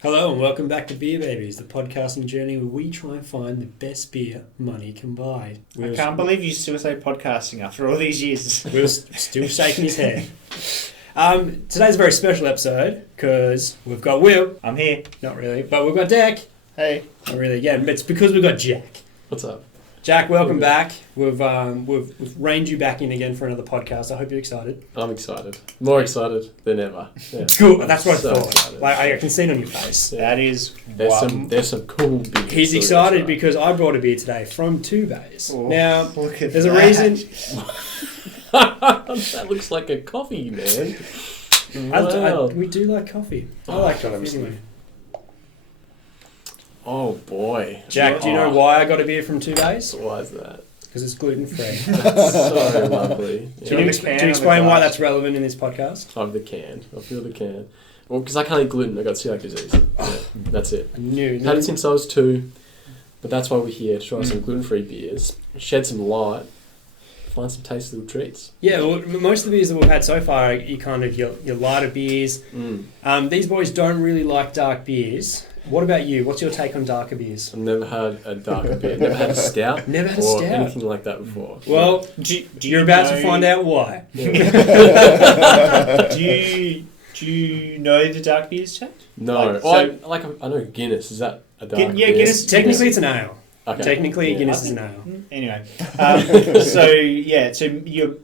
Hello and welcome back to Beer Babies, the podcasting journey where we try and find the best beer money can buy. I can't believe you still say podcasting after all these years. We're still shaking his head. Today's a very special episode because we've got Will. I'm here. Not really, but we've got Deck. Hey. Not really again, but it's because we've got Jack. What's up? Jack, welcome back. We've reined you back in again for another podcast. I hope you're excited. I'm excited. More excited than ever. Yeah. Cool. That's what So I thought. excited. Like I can see it on your face. Yeah. That is There's some cool beers. He's excited because I brought a beer today from Two Bays. Oh, now, look at there's a that. reason. That looks like a coffee, man. Wow. We do like coffee. I like coffee anyway. Oh boy. Jack, do you know why I got a beer from Two Bays? Why is that? Because it's gluten free. That's so lovely. Can you explain why that's relevant in this podcast? I feel the can. Well, because I can't eat gluten. I got celiac disease. Yeah, that's it. Had it since I was 2, but that's why we're here to try some gluten-free beers, shed some light, find some tasty little treats. Yeah, well, most of the beers that we've had so far are your lighter beers. These boys don't really like dark beers. What about you? What's your take on darker beers? I've never had a darker beer. Never had a stout. Never had a or stout? anything like that before. Well, you're about to find out why. Yeah. Do you know the dark beers, Jack? No. I know Guinness. Is that a dark beer? Guinness. Technically, it's an ale. Okay. Technically, Yeah. Guinness is an ale. Anyway, so your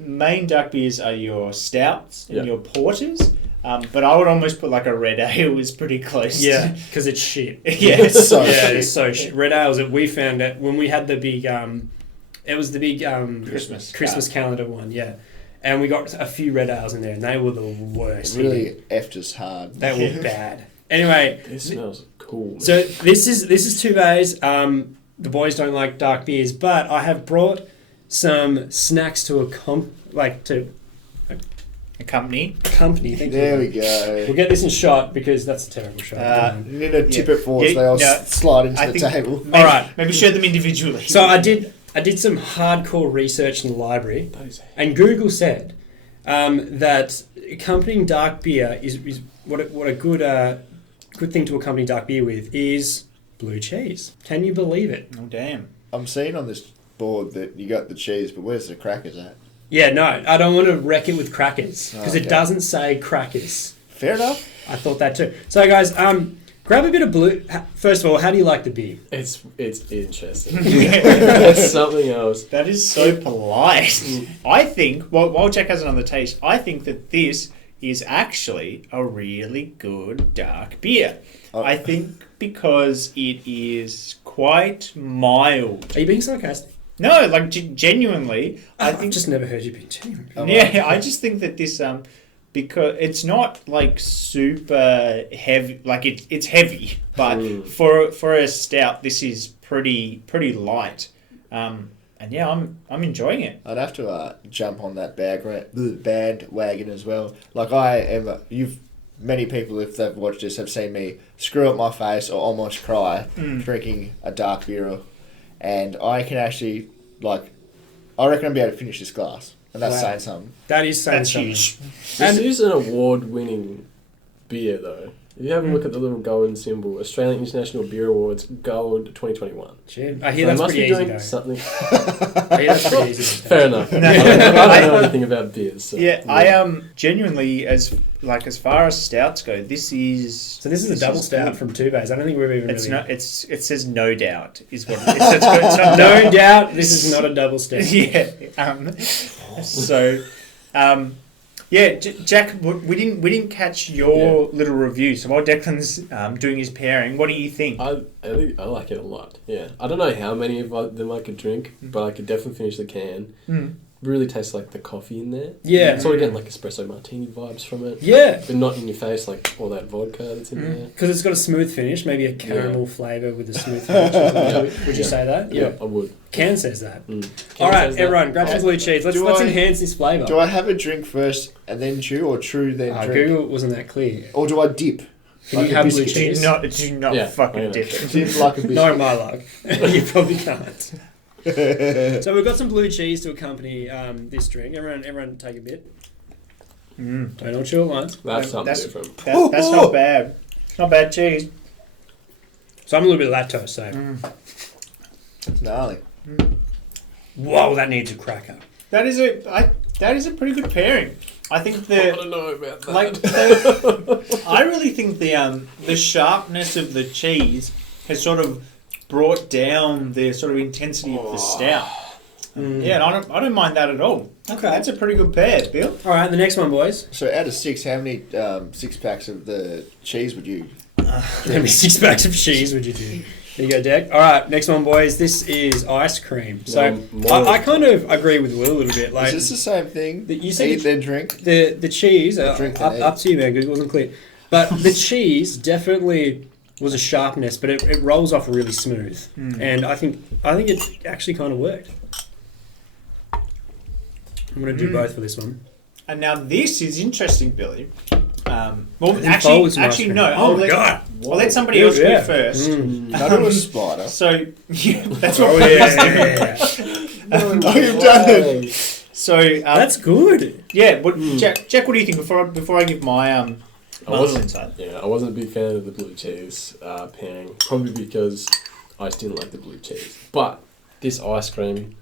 main dark beers are your stouts and your porters. But I would almost put like a red ale is pretty close. Yeah, because it's shit. Yeah, it's so shit. It's so shit. Red ales that we found it when we had the big it was the big Christmas calendar one, yeah. And we got a few red ales in there, and they were the worst. Mm. It really effed us hard. They were bad. Anyway, This smells cool. Man. so this is Two Bays. The boys don't like dark beers, but I have brought some snacks to company. Thank you. There we go. We'll get this in shot because that's a terrible shot. You need to tip it forward so they all slide into the table. All right. Maybe show them individually. So I did some hardcore research in the library, and Google said that accompanying dark beer is what a good thing to accompany dark beer with is blue cheese. Can you believe it? Oh damn! I'm seeing on this board that you got the cheese, but where's the crackers at? Yeah, no, I don't want to wreck it with crackers because Okay. it doesn't say crackers. Fair enough. I thought that too. So guys, grab a bit of blue. First of all, how do you like the beer? It's interesting. It's something else. That is so polite. I think, while Jack has another taste, I think that this is actually a really good dark beer. Oh. I think because it is quite mild. Are you being sarcastic? No, like genuinely, I I've think. just never heard you be genuine. Yeah, I just think that this because it's not like super heavy. Like it's heavy, but for a stout, this is pretty light. And yeah, I'm enjoying it. I'd have to jump on that bandwagon as well. Like many people, if they've watched this, have seen me screw up my face or almost cry drinking a dark beer. And I can actually, I reckon I'll be able to finish this glass. And that's saying something. That is saying That's something. huge. This is an award-winning beer, though. If you have a look at the little golden symbol, Australian International Beer Awards Gold 2021. Shit. I hear So that's must pretty be easy, doing though. something. I hear that's pretty easy. Fair enough. I don't know anything about beers. So, Yeah, I genuinely as far as stouts go, this is. So this is a double stout from Two Bays. I don't think we've even It's really... not. It says no doubt is what it is. It's not No doubt this is not a double stout. Yeah. Yeah, Jack, we didn't catch your little review. So while Declan's doing his pairing, what do you think? I like it a lot. Yeah, I don't know how many of them I could drink, but I could definitely finish the can. Really tastes like the coffee in there. Yeah. Sort of getting like espresso martini vibes from it. Yeah. But not in your face like all that vodka that's in there. Because it's got a smooth finish, maybe a caramel flavour with a smooth finish. Would you say that? Yeah, I would. Can says that. Can All right, says that. everyone, grab some blue cheese. Let's enhance this flavour. Do I have a drink first and then chew, or chew then drink? Google wasn't that clear. Or do I dip? Can you have blue Do cheese? not fucking dip it. Dip like a biscuit. Not in my luck. You probably can't. So we've got some blue cheese to accompany this drink. Everyone take a bit. Don't all chew at once. That's something different. That's not bad. Not bad cheese. So I'm a little bit lactose, so. It's gnarly. Whoa, that needs a cracker. That is a pretty good pairing. I think I don't know about that. like I really think the sharpness of the cheese has sort of brought down the sort of intensity of the stout. Yeah, and I don't mind that at all. Okay. That's a pretty good pair, Bill. All right, the next one, boys. So out of 6, how many 6 packs of the cheese would you? How many 6 packs of cheese would you do? There you go, Deck. All right, next one, boys. This is ice cream. So I kind of agree with Will a little bit. Like, Is this the same thing? You said Eat then drink. the cheese. Drink then eat. Up to you, man. It wasn't clear, but the cheese definitely was a sharpness, but it rolls off really smooth, and I think it actually kind of worked. I'm going to do both for this one. And now this is interesting, Billy. Well, Folds actually, ice cream. no. Oh my God. I'll let somebody else go first. Not a spider. So yeah, that's what. Oh yeah. Oh, you've done it. So That's good. yeah. But Jack, what do you think before I give my I little wasn't, insight? yeah, I wasn't a big fan of the blue cheese pairing, probably because I just didn't like the blue cheese. But this ice cream,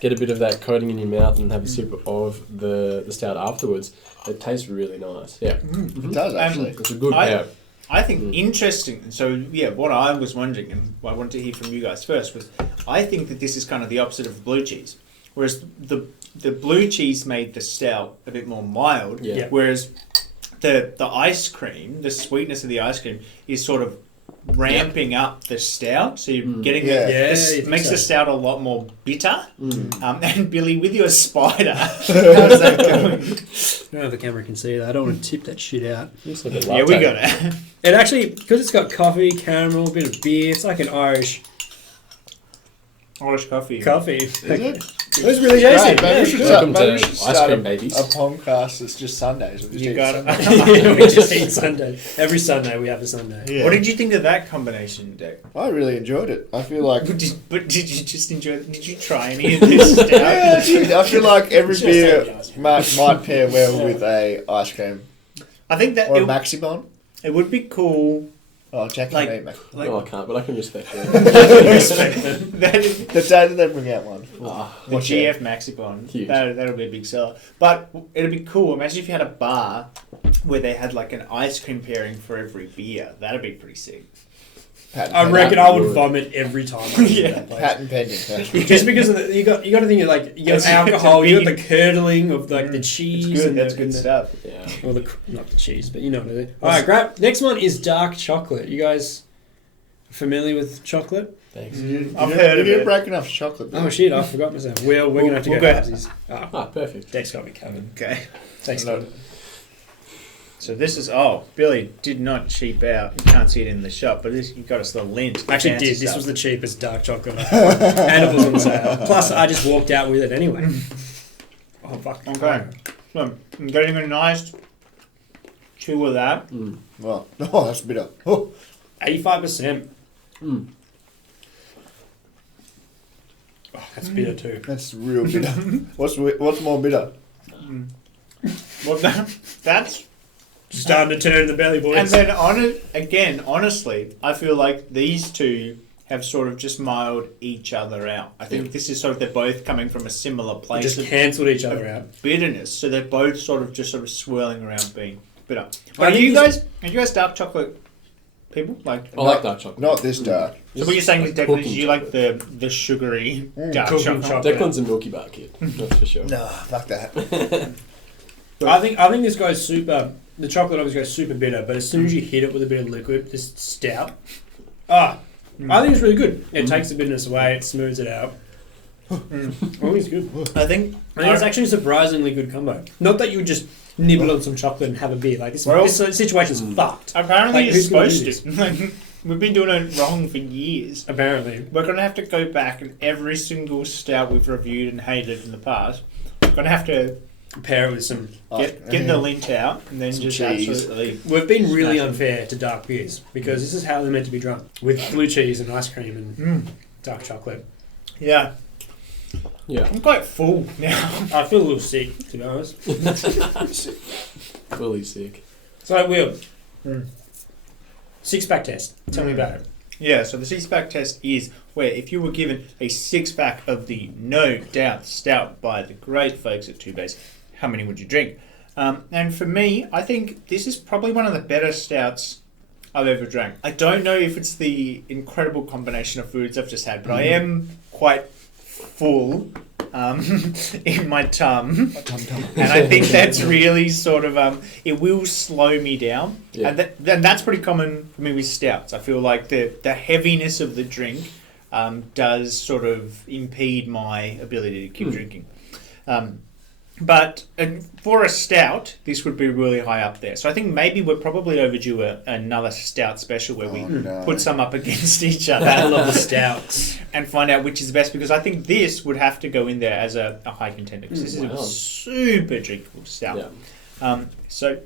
get a bit of that coating in your mouth and have a sip of the stout afterwards. It tastes really nice. Yeah, It does actually. it's a good pair. I think interesting. So yeah, what I was wondering, and what I wanted to hear from you guys first, was I think that this is kind of the opposite of blue cheese, whereas the blue cheese made the stout a bit more mild, Yeah. whereas the ice cream, the sweetness of the ice cream, is sort of ramping up the stout, so you're getting makes the stout a lot more bitter. And Billy, with your spider, how's that going? I don't know if the camera can see that. I don't want to tip that shit out. Looks like a Yeah, we latte. got it. It actually, because it's got coffee, caramel, a bit of beer, it's like an Irish Irish coffee. coffee. Is it? It was really Great. tasty. Maybe we should Welcome start, to maybe we should Ice start Cream a Babies. podcast that's just Sundays. We just You eat got Sundays. it. We just eat Sunday. Every Sunday we have a Sunday. Yeah. What did you think of that combination, Dick? I really enjoyed it. I feel like. But did you just enjoy it? Did you try any of this stout? Yeah, I did. I feel like every Just beer say yes. might pair well with a ice cream I think that or a Maxibon. it would be cool. Oh, Jack Like- can eat Mac. No, I can't, but I can respect it. Respect them. That is, The day that they bring out one. the Watch GF Maxibon. Huge. That'll be a big seller. But it'd be cool. Imagine if you had a bar where they had like an ice cream pairing for every beer. That'd be pretty sick. Patent I reckon pending. I would vomit every time I Yeah. that place. Patent pending. Just because of you got to think of like you got It's- alcohol, it's you a got the curdling of like the It's cheese. good. And That's the, good and the- stuff. Yeah. Well, not the cheese, but you know what I mean. All right, grab. Next one is dark chocolate. You guys familiar with chocolate? Thanks. I've heard of You're it. breaking off chocolate. Oh shit, I forgot myself. We're gonna have to we'll go go- halvesies. Oh, Ah, perfect. Deck's got me covered. Okay. Thanks, No. Scott. So this is Billy did not cheap out. You can't see it in the shop, but you got us the lint. I actually fancy did. This stuff. was the cheapest dark chocolate, and it was on sale. Plus, I just walked out with it anyway. Oh fuck. Okay. So I'm getting a nice chew of that. Well, oh, that's bitter. Oh, 85%. Mm. Oh, that's bitter too. that's real bitter. What's more bitter? Well, that's Starting to turn the belly, boys. and then honestly, I feel like these two have sort of just miled each other out. I think this is sort of they're both coming from a similar place just of cancelled each other out. bitterness, so they're both sort of swirling around being bitter. I Are think you this- guys dark chocolate people? Like, I like dark chocolate. Not this dark. so what you're saying is Like definitely cooking you like the sugary dark Cooking chocolate. chocolate. Declan's a Milky Bar kid, that's for sure. Nah, fuck that. I think this goes super. The chocolate obviously goes super bitter, but as soon as you hit it with a bit of liquid, this stout. I think it's really good. It takes the bitterness away. It smooths it out. I think it's good. I think I think it's actually a surprisingly good combo. Not that you would just nibble on some chocolate and have a beer. Like this situation's fucked. apparently Like, you're who's gonna supposed do to. Like, we've been doing it wrong for years. Apparently. We're going to have to go back and every single stout we've reviewed and hated in the past, we're going to have to Pair it with some. get the lint out and then Some just cheese. absolutely... We've been really Smash 'em. unfair to dark beers because this is how they're meant to be drunk with blue cheese and ice cream and dark chocolate. Yeah. Yeah, I'm quite full now. I feel a little sick, to be honest. fully sick. So, Will, Six-pack test. Tell me about it. Yeah, so the six-pack test is where if you were given a six-pack of the No Doubt Stout by the great folks at Two Base, how many would you drink? And for me, I think this is probably one of the better stouts I've ever drank. I don't know if it's the incredible combination of foods I've just had, but I am quite full in my tum. And I think that's really sort of, it will slow me down. Yeah. And that's pretty common for me with stouts. I feel like the heaviness of the drink does sort of impede my ability to keep drinking. But for a stout, this would be really high up there. So I think maybe we're probably overdue another stout special where we put some up against each other. Battle of the stouts. And find out which is the best, because I think this would have to go in there as a high contender, because this is a super drinkable stout. Yeah. So,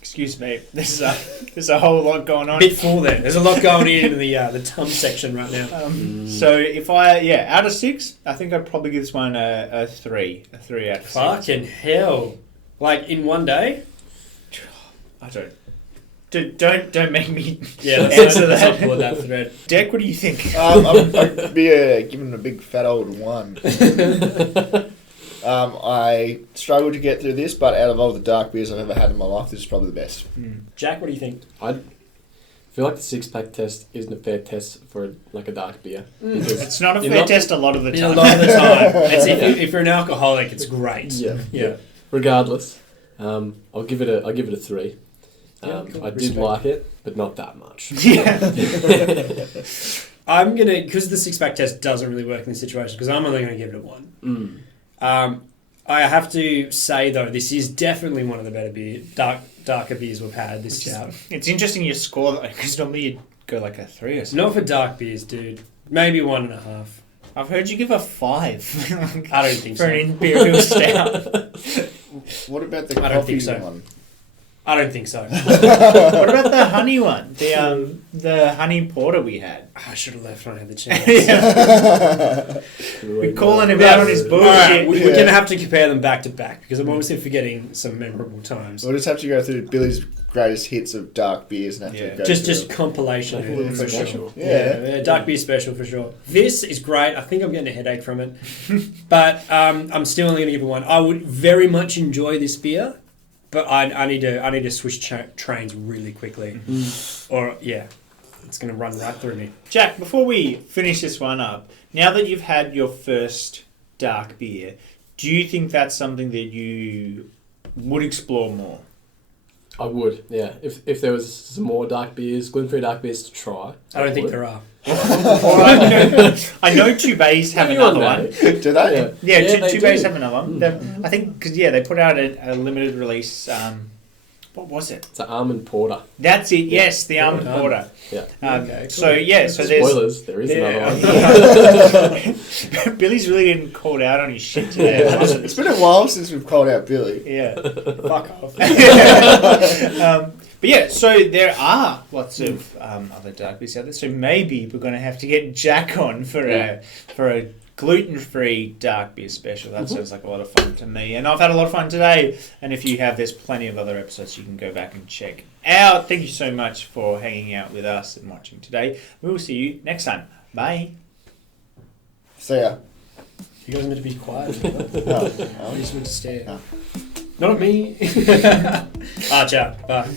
excuse me, there's a whole lot going on. Bit full there. There's a lot going in the tum section right now. So if out of 6, I think I'd probably give this one a 3. A 3 out of 6. Fucking hell. Like, in one day? I don't make me answer that. Pull that thread. Deck, what do you think? I'd be giving it a big fat old 1. I struggled to get through this, but out of all the dark beers I've ever had in my life, this is probably the best. Jack, what do you think? I feel like the six-pack test isn't a fair test for a dark beer. Because It's not a fair test a lot of the time. A lot of the time. If you're an alcoholic, it's great. Yeah. Regardless, I'll give it a 3. Cool. I did like it, but not that much. Yeah. I'm going to, because the six-pack test doesn't really work in this situation, because I'm only going to give it a 1. I have to say, though, this is definitely one of the better darker beers we've had, this stout. It's interesting you score that, because normally you'd go like a 3 or something. Not for dark beers, dude. Maybe 1.5. I've heard you give a 5. I don't think so. For an imperial stout. What about the I don't coffee think so. one? I don't think so. What about the honey one? The honey porter we had. I should have left when I had the chance. We're calling him out on his bullshit. Alright, we're going to have to compare them back to back, because I'm obviously forgetting some memorable times. We'll just have to go through Billy's greatest hits of dark beers and have to go Just through. compilation. For For sure. Yeah, dark beer special for sure. This is great. I think I'm getting a headache from it. But I'm still only going to give it 1. I would very much enjoy this beer, but I need to switch trains really quickly. Or, it's going to run right through me. Jack, before we finish this one up, now that you've had your first dark beer, do you think that's something that you would explore more? I would, yeah. If there was some more dark beers, gluten-free dark beers to try. I don't think there are. I know Two Bays have another one. Do they? Yeah, Two do. Bays have another one. I think, because, they put out a limited release. What was it? It's an almond porter. That's it, yes, the almond done. porter. Yeah. Okay, cool. So there's... Spoilers, there is another one. Billy's really getting called out on his shit today. It's been a while since we've called out Billy. Yeah. Fuck off. But so there are lots of other dark beers out there. So maybe we're going to have to get Jack on for a gluten-free dark beer special. That sounds like a lot of fun to me. And I've had a lot of fun today. And if you have, there's plenty of other episodes you can go back and check out. Thank you so much for hanging out with us and watching today. We will see you next time. Bye. See ya. You guys are meant to be quiet. No. I just meant to stare. No. Not at me. Ciao. Bye.